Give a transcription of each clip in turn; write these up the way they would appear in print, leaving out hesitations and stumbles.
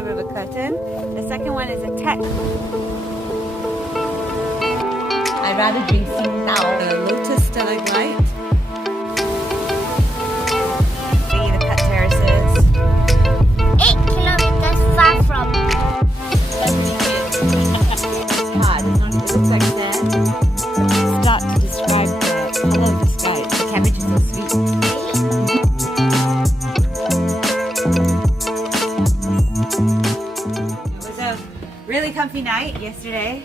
little bit of a curtain. The second one is a tent. I'd rather drink Tsingtao. The lotus stalagmite. The pet terraces. 8 kilometers far from. It's hard. It looks like sand. Start to describe the color of the sky. The cabbage is so sweet. It was a really comfy night yesterday.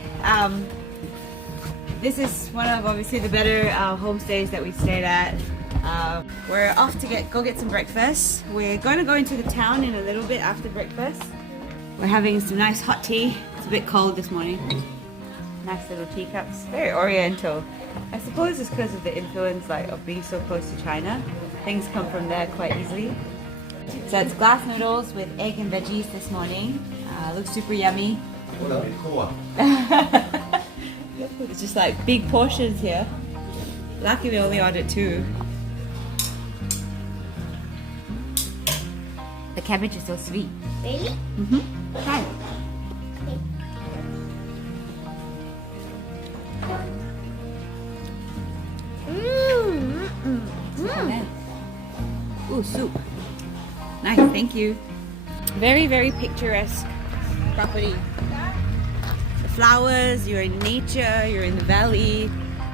This is one of obviously the better homestays that we stayed at. We're off to go get some breakfast. We're going to go into the town in a little bit after breakfast. We're having some nice hot tea. It's a bit cold this morning. Nice little teacups, very oriental. I suppose it's because of the influence of being so close to China. Things come from there quite easily. So it's glass noodles with egg and veggies this morning. Looks super yummy. It's just like big portions here. Lucky we only ordered 2. The cabbage is so sweet. Really? Mm-hmm. Try it. Ooh, soup. Nice, thank you. Very, very picturesque property. The flowers, you're in nature, you're in the valley,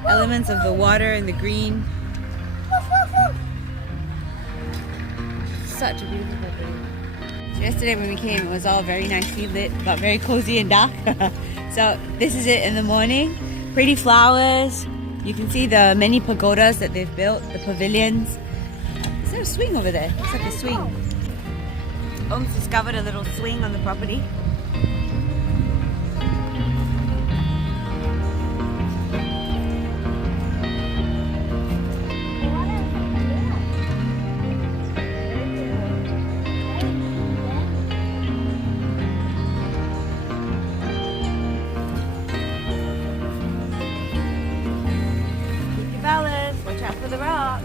elements of the water and the green. Such a beautiful property. So yesterday when we came, it was all very nicely lit, got very cozy and dark. So this is it in the morning. Pretty flowers. You can see the many pagodas that they've built, the pavilions. Is there a swing over there? Looks like a swing. Om's discovered a little swing on the property. Watch out for the rock.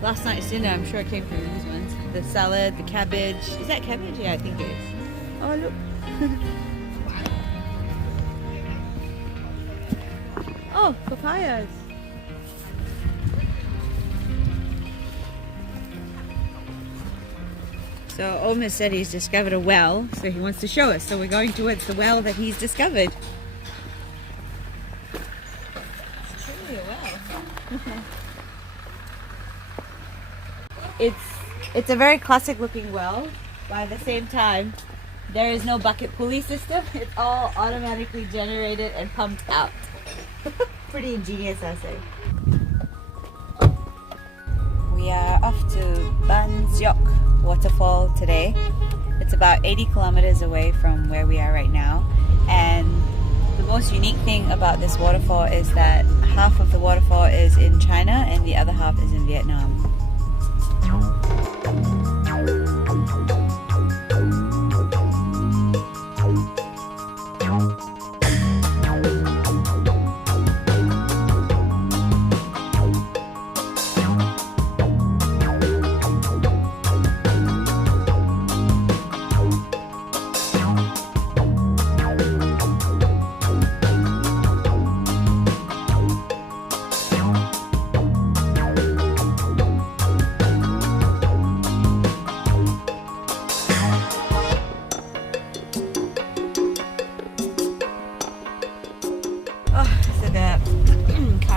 Last night's dinner, I'm sure it came from these ones. The salad, the cabbage. Is that cabbage? Yeah, I think it is. Oh, look. Oh, papayas. So Om has said he's discovered a well, so he wants to show us. So we're going towards the well that he's discovered. It's truly a well. It's a very classic looking well, but at the same time, there is no bucket pulley system. It's all automatically generated and pumped out. Pretty ingenious, I say. We are off to Ban Gioc Waterfall today. It's about 80 kilometers away from where we are right now, and the most unique thing about this waterfall is that half of the waterfall is in China and the other half is in Vietnam.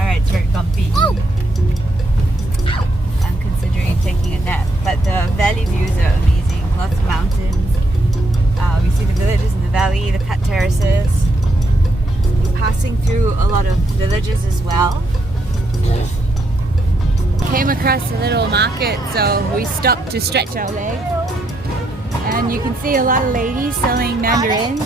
It's very comfy. I'm considering taking a nap, but the valley views are amazing. Lots of mountains. We see the villages in the valley, the pet terraces. We're passing through a lot of villages as well. Came across a little market, so we stopped to stretch our legs. And you can see a lot of ladies selling mandarins.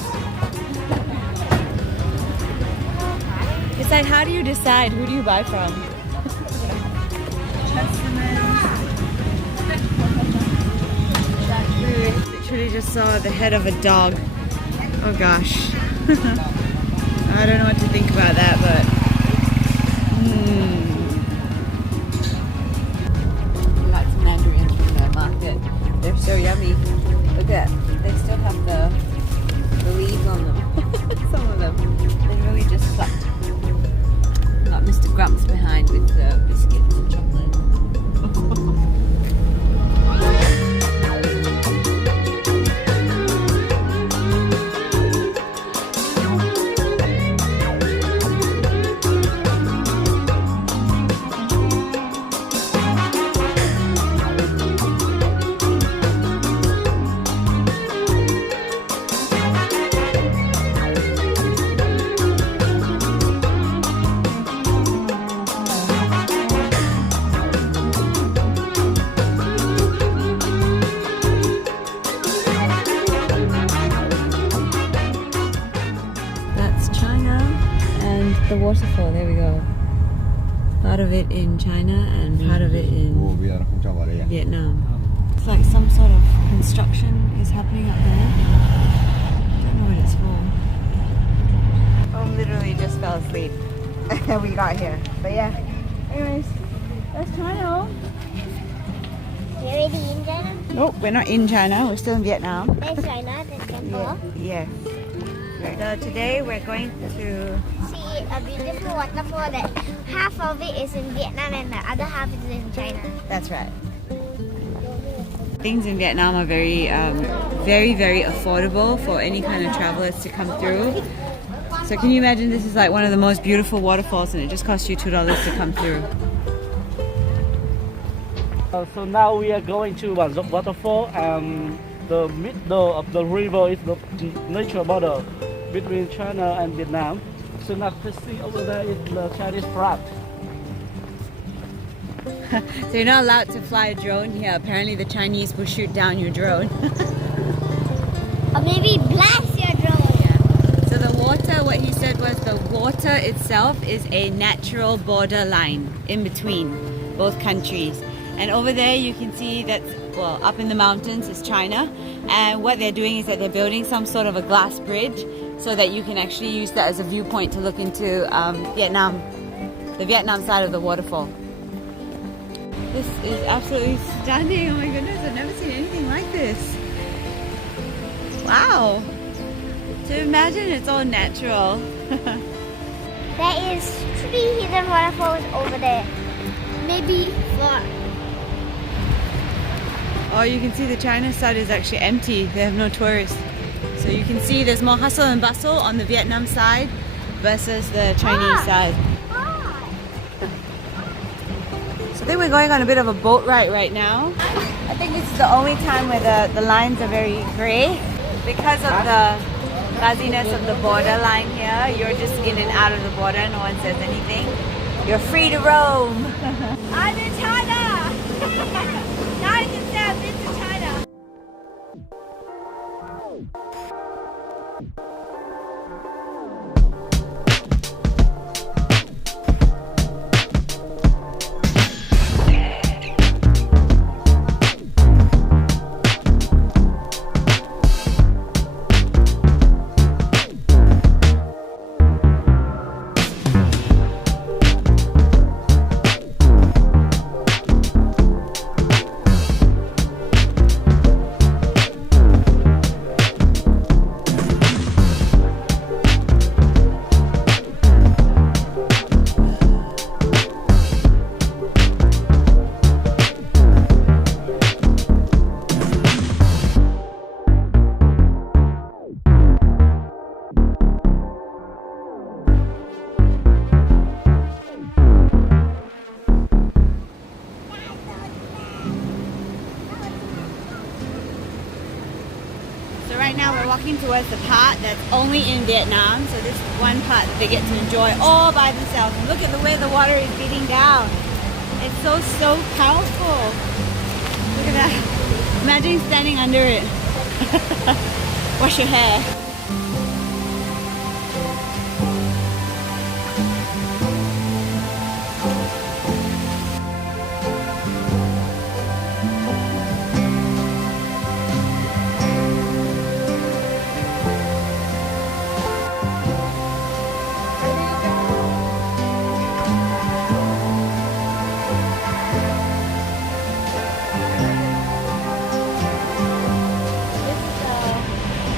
It's like, how do you decide who do you buy from? Literally just saw the head of a dog. Oh gosh. I don't know what to think about that, but the waterfall. There we go. Part of it in China and part of it in Vietnam. It's like some sort of construction is happening up there. Don't know what it's for. Home literally just fell asleep. We got here. But yeah. Anyways, that's China. You already in China? Nope, we're not in China. We're still in Vietnam. There's China, there's temple. Yeah. So today we're going to See a beautiful waterfall that half of it is in Vietnam and the other half is in China. That's right. Things in Vietnam are very, very affordable for any kind of travelers to come through. So can you imagine this is like one of the most beautiful waterfalls and it just costs you $2 to come through. So now we are going to Ban Gioc Waterfall, and the middle of the river is the natural border between China and Vietnam. So now to see over there is the Chinese flag. So you're not allowed to fly a drone here. Apparently the Chinese will shoot down your drone. Or maybe blast your drone. Yeah. So the water, what he said was the water itself is a natural border line in between both countries. And over there you can see that, well, up in the mountains is China. And what they're doing is that they're building some sort of a glass bridge so that you can actually use that as a viewpoint to look into Vietnam, the Vietnam side of the waterfall. This is absolutely stunning. Oh my goodness, I've never seen anything like this. Wow. To imagine it's all natural. There is 3 hidden waterfalls over there. Maybe 4. Oh, you can see the China side is actually empty. They have no tourists. So you can see there's more hustle and bustle on the Vietnam side versus the Chinese side. So I think we're going on a bit of a boat ride right now. I think this is the only time where the lines are very grey. Because of the fuzziness of the border line here, you're just in and out of the border, no one says anything. You're free to roam. I'm in China! Now I can say I've been to China. So right now we're walking towards the part that's only in Vietnam. So this is one part that they get to enjoy all by themselves. And look at the way the water is beating down. It's so powerful. Look at that. Imagine standing under it. Wash your hair.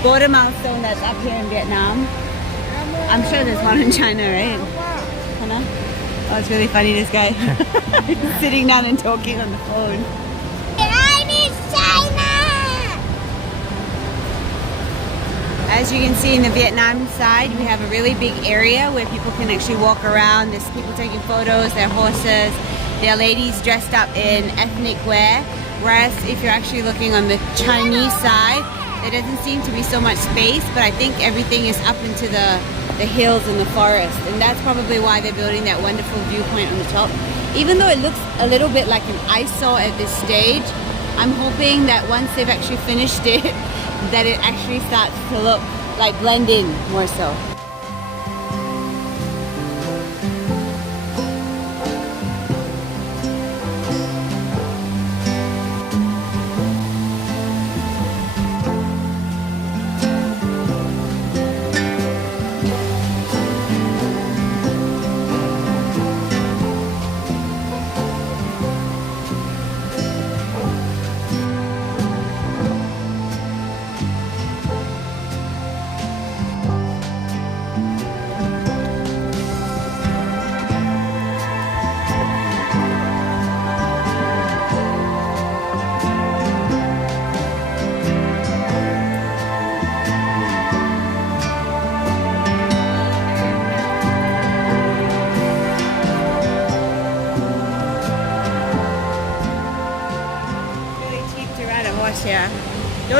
Border milestone that's up here in Vietnam. I'm sure there's one in China, right? China? Oh, it's really funny, this guy. He's sitting down and talking on the phone. I need China! As you can see in the Vietnam side, we have a really big area where people can actually walk around. There's people taking photos, their horses, there are ladies dressed up in ethnic wear. Whereas if you're actually looking on the Chinese side, there doesn't seem to be so much space, but I think everything is up into the hills and the forest. And that's probably why they're building that wonderful viewpoint on the top. Even though it looks a little bit like an eyesore at this stage, I'm hoping that once they've actually finished it, that it actually starts to look like blend in more so.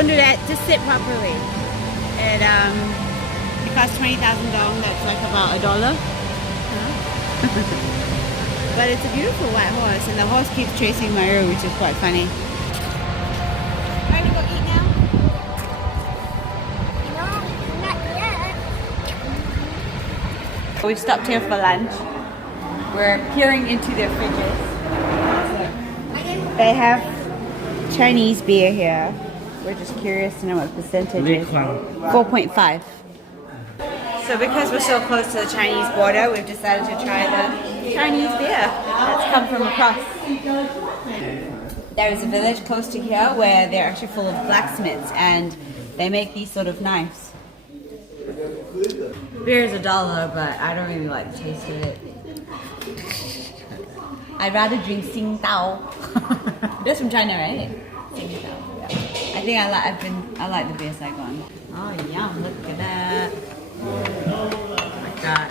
Don't do that. Just sit properly. It costs 20,000 dong. That's like about $1. But it's a beautiful white horse, and the horse keeps chasing Maru, which is quite funny. Ready to go eat now? No, not yet. We've stopped here for lunch. We're peering into their fridges. They have Chinese beer here. We're just curious to know what percentage is. 4.5. So because we're so close to the Chinese border, we've decided to try the Chinese beer that's come from across. There is a village close to here where they're actually full of blacksmiths, and they make these sort of knives. Beer is $1, but I don't really like the taste of it. I'd rather drink Tsingtao. That's from China, right? Tsingtao. Yeah. I think I like the beer Saigon. Oh yum! Look at that. Oh my god.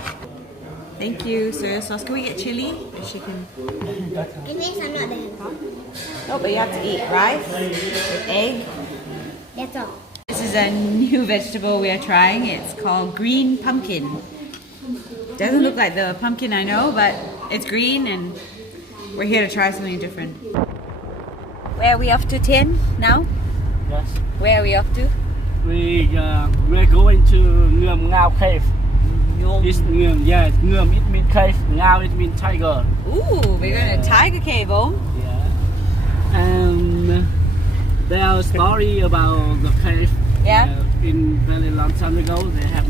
Thank you, soy sauce. Can we get chili? Chicken. It means I'm not there. Oh, but you have to eat rice with egg. That's all. This is a new vegetable we are trying. It's called green pumpkin. Doesn't look like the pumpkin I know, but it's green, and we're here to try something different. Where are we off to, Tien, now? Yes. Where are we off to? We're going to Nguyen Ngao Cave. It's Nguyen, yeah, Nguyen it means cave, Ngao it means tiger. Ooh, we're going to Tiger Cave, oh? Yeah. And there is a story about the cave. Yeah. In very long time ago, they have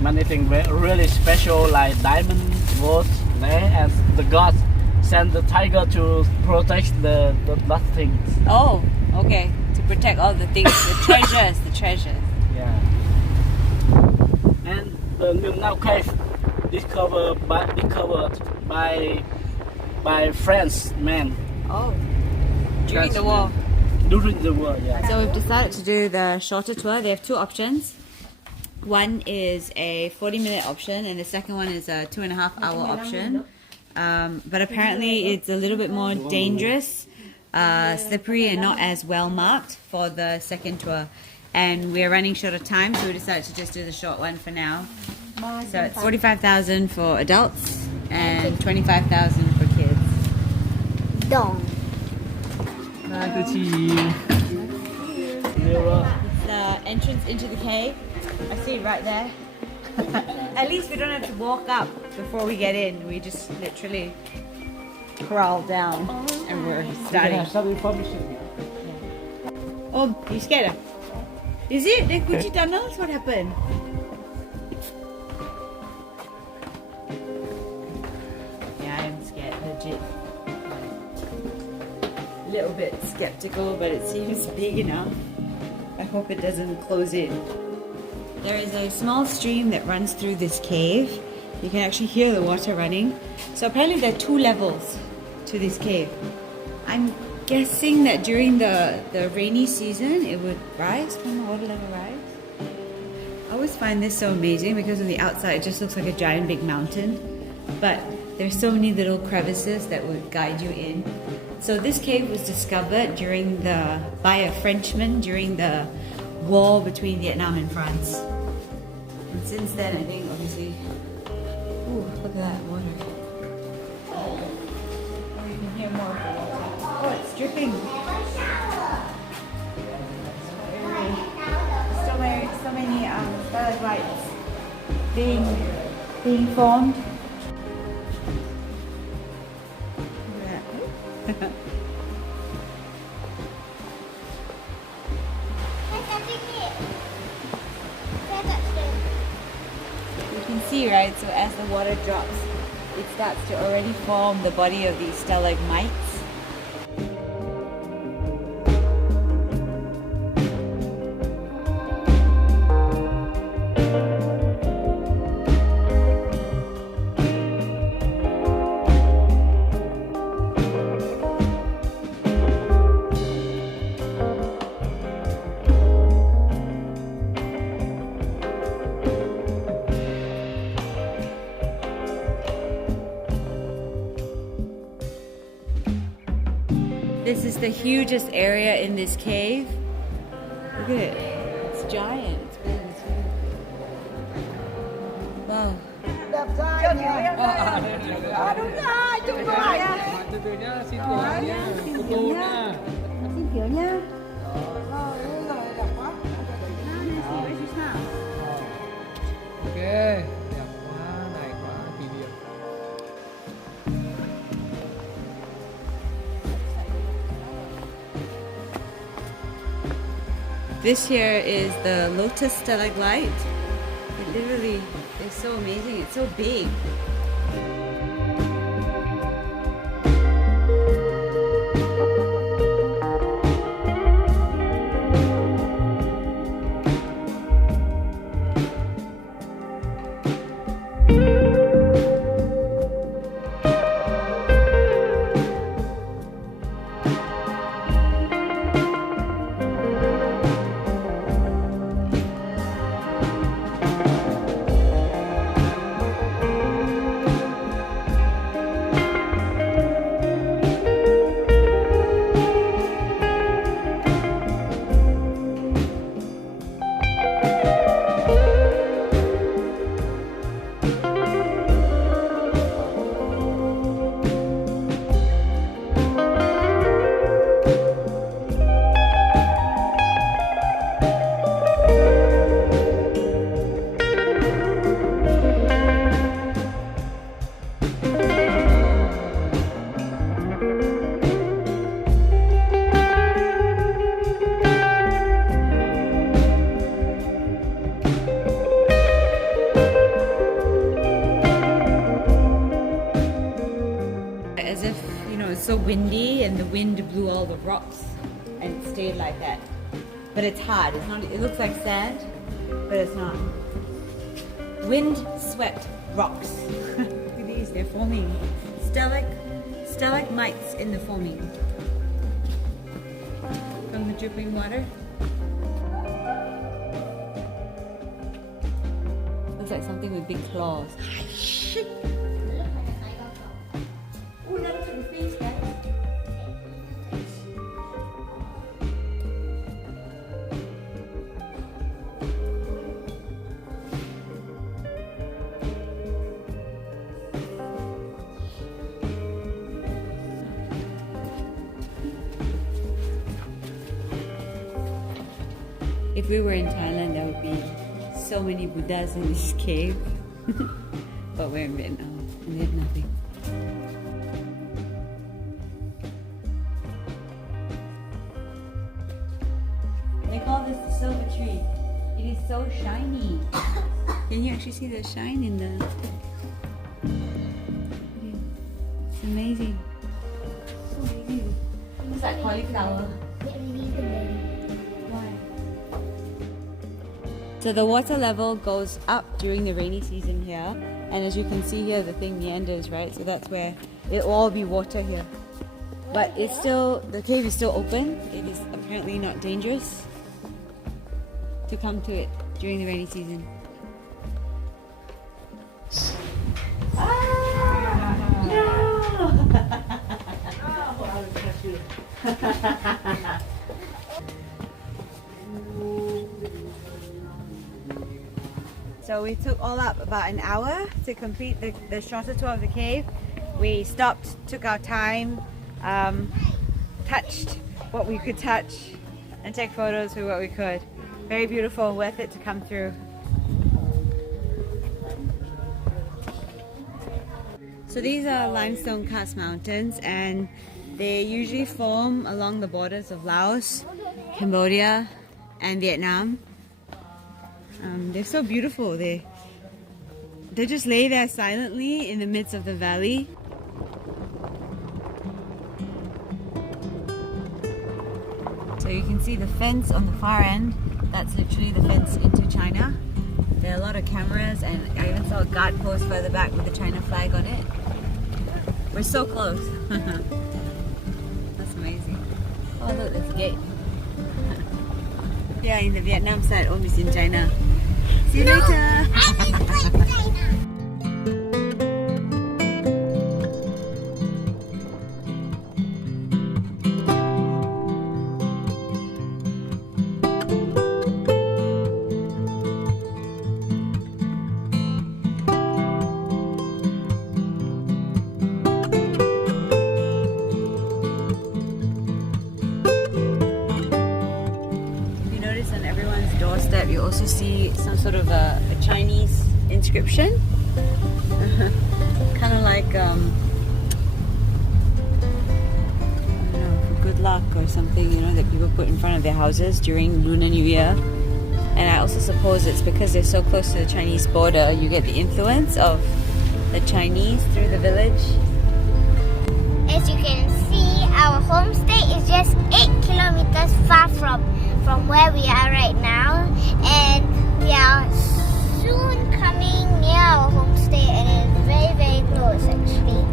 many things really special, like diamond, gold there, and the gods send the tiger to protect the things. Oh, okay. To protect all the things, the treasures. Yeah. And the Nguyen Ngao Cave discovered by French men. Oh, during the war. During the war, yeah. So we've decided to do the shorter tour. They have two options. One is a 40-minute option, and the second one is a 2.5-hour option. But apparently it's a little bit more dangerous, slippery, and not as well marked for the second tour. And we're running short of time, so we decided to just do the short one for now. So it's 45,000 for adults and 25,000 for kids. Dong. It's the entrance into the cave. I see it right there. At least we don't have to walk up before we get in. We just literally crawl down and we're starting. Some information. Oh, you scared her? Is it the Gucci tunnels? What happened? Yeah, I'm scared, legit. A little bit skeptical, but it seems big enough. I hope it doesn't close in. There is a small stream that runs through this cave. You can actually hear the water running. So apparently there are 2 levels to this cave. I'm guessing that during the rainy season it would rise when the water level rise. I always find this so amazing because on the outside it just looks like a giant big mountain. But there's so many little crevices that would guide you in. So this cave was discovered by a Frenchman during the war between Vietnam and France. And since then, I think obviously, ooh, look at that water. Oh, you can hear more of the water. Oh, it's dripping. So many stalagmites being formed. Look at that. You can see, right, so as the water drops, it starts to already form the body of these stalagmites. This is the hugest area in this cave. Look at it. It's giant. It's big. It's huge. Wow. Đúng rồi, đúng rồi. Từ từ nhá, xin kiểu nha, cô Tô nha. Xin kiểu nha. Ok, đẹp quá, này quá, kỷ niệm. This here is the lotus stalagmite. It literally is so amazing. It's so big. As if, you know, it's so windy and the wind blew all the rocks and it stayed like that. But it's hard. It's not. It looks like sand, but it's not. Wind swept rocks. Look at these. They're forming. Stalagmites in the forming from the dripping water. Looks like something with big claws. If we were in Thailand, there would be so many Buddhas in this cave. But we're in Vietnam and we have nothing. They call this the silver tree. It is so shiny. Can you actually see the shine in the... It's amazing. So amazing. It's like cauliflower. So the water level goes up during the rainy season here, and as you can see here, the thing meanders, right? So that's where it'll all be water here. But it's still, the cave is still open. It is apparently not dangerous to come to it during the rainy season. So we took all up about an hour to complete the shorter tour of the cave. We stopped, took our time, touched what we could touch, and take photos with what we could. Very beautiful, worth it to come through. So these are limestone Karst mountains, and they usually form along the borders of Laos, Cambodia, and Vietnam. They're so beautiful. They just lay there silently in the midst of the valley. So you can see the fence on the far end. That's literally the fence into China. There are a lot of cameras, and I even saw a guard post further back with the China flag on it. We're so close. That's amazing. Oh look, there's a gate. Yeah, in the Vietnam side, almost in China. See you later. sort of a Chinese inscription. Kind of like, I don't know, for good luck or something, you know, that people put in front of their houses during Lunar New Year. And I also suppose it's because they're so close to the Chinese border, you get the influence of the Chinese through the village. As you can see, our homestay is just 8 kilometers far from where we are right now, and we are soon coming near our homestay, and it's very, very close actually.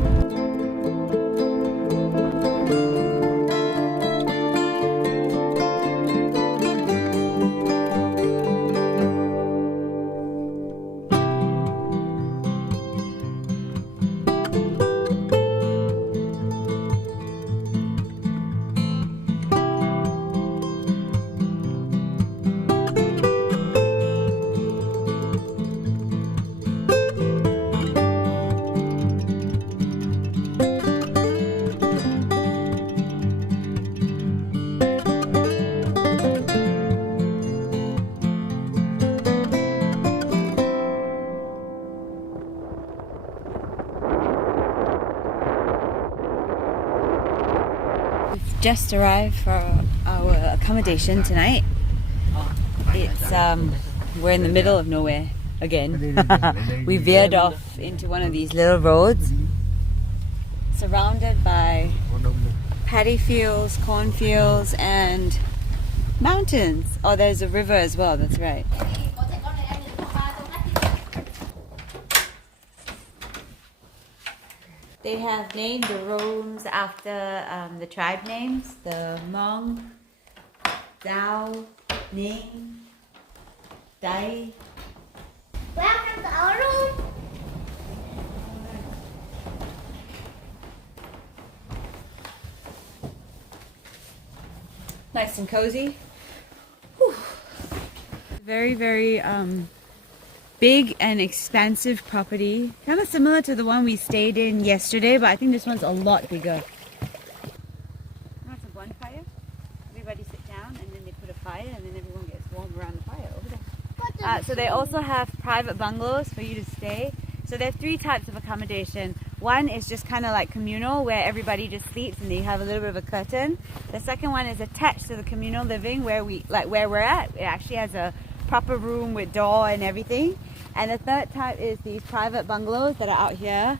Just arrived for our accommodation tonight. It's we're in the middle of nowhere again. We veered off into one of these little roads, surrounded by paddy fields, cornfields, and mountains. Oh, there's a river as well. That's right. They have named the rooms after the tribe names, the Hmong, Dao, Ning, Dai. Welcome to our room. Nice and cozy. Whew. Very, very big and expansive property. Kind of similar to the one we stayed in yesterday, but I think this one's a lot bigger. That's a bonfire. Everybody sit down and then they put a fire and then everyone gets warm around the fire over there. So they also have private bungalows for you to stay. So there are 3 types of accommodation. One is just kind of like communal, where everybody just sleeps and they have a little bit of a curtain. The second one is attached to the communal living, where we're at. It actually has a proper room with door and everything. And the third type is these private bungalows that are out here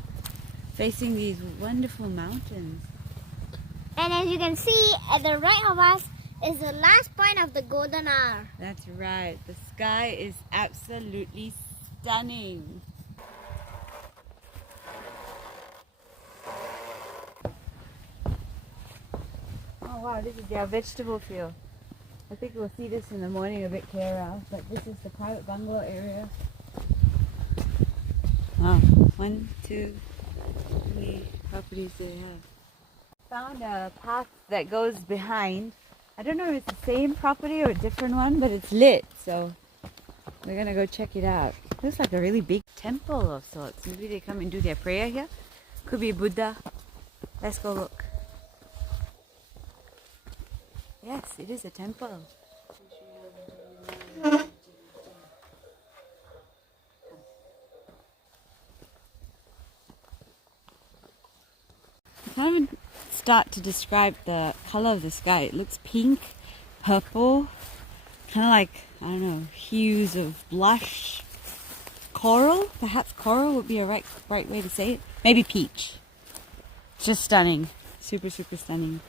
facing these wonderful mountains. And as you can see, at the right of us is the last point of the Golden Hour. That's right. The sky is absolutely stunning. Oh wow, this is their vegetable field. I think we'll see this in the morning a bit clearer, but this is the private bungalow area. Wow, 1, 2, 3 properties they have. Found a path that goes behind. I don't know if it's the same property or a different one, but it's lit, so we're gonna go check it out. Looks like a really big temple of sorts. Maybe they come and do their prayer here. Could be Buddha. Let's go look. Yes, it is a temple. I can't even start to describe the color of the sky. It looks pink, purple, kind of like, I don't know, hues of blush. Coral? Perhaps coral would be a right way to say it. Maybe peach. It's just stunning. Super, super stunning.